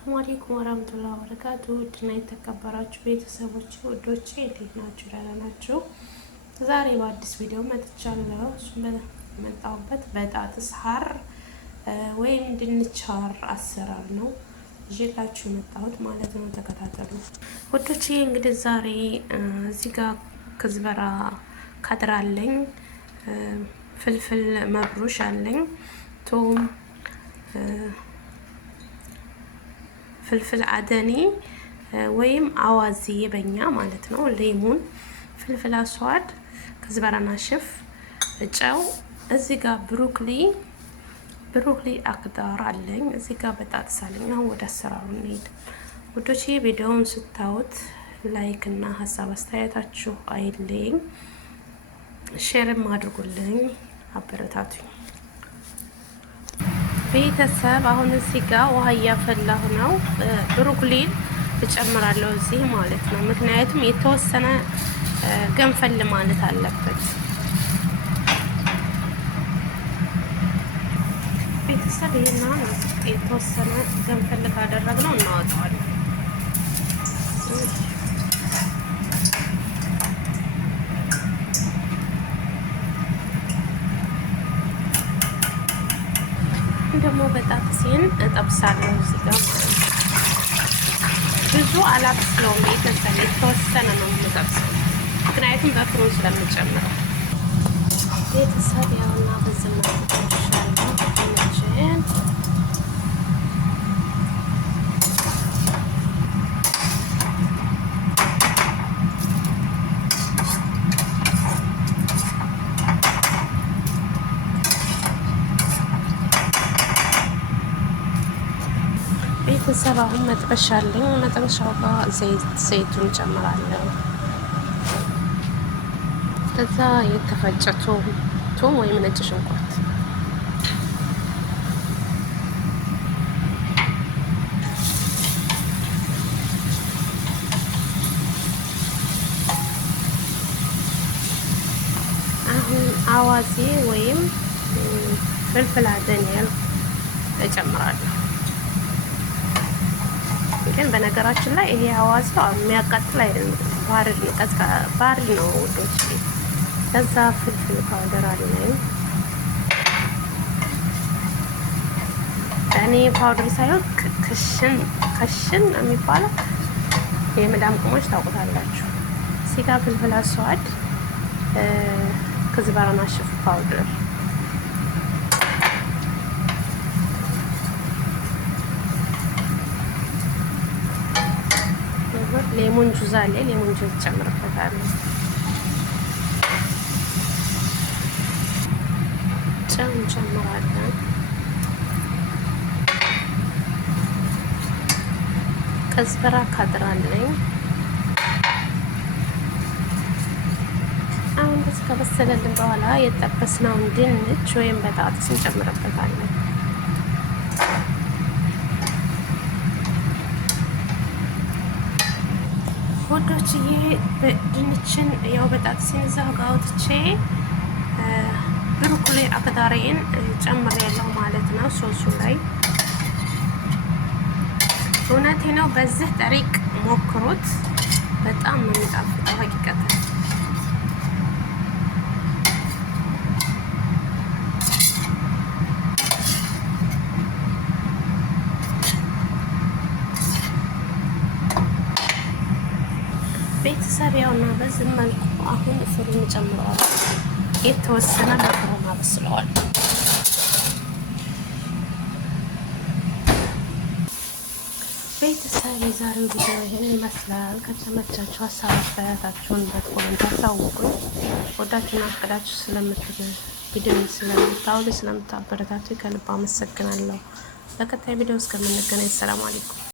ሰላም አለይኩም ወራህመቱላሂ ወበረካቱ። ውድና የተከበራችሁ ቤተሰቦች ውዶቼ እንዴት ናችሁ? ደህና ናችሁ? ዛሬ በአዲስ ቪዲዮ መጥቻለሁ። እሱም መጣሁበት በጣጥስ ሀር ወይም ድንች ሀር አሰራር ነው ይዤላችሁ የመጣሁት ማለት ነው። ተከታተሉ ውዶቼ። እንግዲህ ዛሬ እዚህ ጋር ክዝበራ ካድራ አለኝ፣ ፍልፍል መብሩሽ አለኝ፣ ቶም ፍልፍል አደኒ ወይም አዋዜ በኛ ማለት ነው፣ ሌሙን፣ ፍልፍል አስዋድ፣ ከዝበራና ሽፍ፣ ጨው፣ እዚህ ጋር ብሩክሊ አክዳር አለኝ፣ እዚህ ጋር በጣጥስ አለኝ። አሁን ወደ አሰራሩ እንሄድ ውዶቼ። ቪዲዮውን ስታዩት ላይክ እና ሀሳብ አስተያየታችሁ አይለኝ፣ ሼርም አድርጉልኝ፣ አበረታቱኝ ቤተሰብ። አሁን እዚህ ጋር ውሃ እያፈላሁ ነው። ብሩክሊን እጨምራለሁ እዚህ ማለት ነው፣ ምክንያቱም የተወሰነ ገንፈል ማለት አለበት ቤተሰብ። ይሄና የተወሰነ ገንፈል ካደረግነው እናወጣዋለን። ደግሞ በጣጥሴን እጠብሳለሁ እዚህ ጋር ማለት ነው። ብዙ አላብስለውም ቤተሰብ፣ የተወሰነ ነው የምጠብሰው ምክንያቱም በፍሩን ስለምጨምረው ቤተሰብ። ያውና በዚህ መልኩ ሻለችን ቤተሰብ። አሁን መጥበሻ አለኝ። መጥበሻው ጋር ዘይቱን ጨምራለሁ። ከዛ የተፈጨ ቶም ወይም ነጭ ሽንኩርት፣ አሁን አዋዜ ወይም ፍልፍል አደን እጨምራለሁ። ግን በነገራችን ላይ ይሄ አዋዜው የሚያቃጥል አይደለም፣ ባሪ ነው ውዶች። ከዛ ፍልፍል ፓውደር አለኝ። እኔ ፓውደር ሳይሆን ከሽን የሚባለው የመዳም ቅሞች ታውቁታላችሁ። እዚህ ጋር ፍልፍል አስዋድ፣ ከዝበራና ሽፍ ፓውደር፣ ሌሞን ጁዝ አለ። ሌሞን ጁዝ ጨምርበታለሁ። ጨው እንጨምራለን። ከዝበራ ካድራ አለኝ። አሁን እንደዚህ ከበሰለልን በኋላ የጠበስነውን ድንች ወይም በጣጥስ እንጨምርበታለን። ወዶችዬ ድንችን ያው በጣጥሴን እዛው ጋር አውጥቼ ብሩክሊ አክዳሬን ጨምሬያለሁ ማለት ነው ሶሱ ላይ። እውነቴ ነው፣ በዚህ ጠሪቅ ሞክሩት፣ በጣም ነው የሚጣፍጠው ሀቂቀት። ቤተሰብ ያውና በዚህ መልኩ አሁን ፍሩን ጨምረዋል። የተወሰነ በፍሩን አበስለዋል። ቤተሰብ የዛሬው ቪዲዮ ይህን ይመስላል። ከተመቻችሁ ሀሳብ አስተያየታችሁን በኮሜንት አሳውቁኝ። ወዳችሁና ፈቅዳችሁ ቪዲዮ ስለምታበረታቱ ከልብ አመሰግናለሁ። በቀጣይ ቪዲዮ እስከምንገናኝ ሰላም አለይኩም።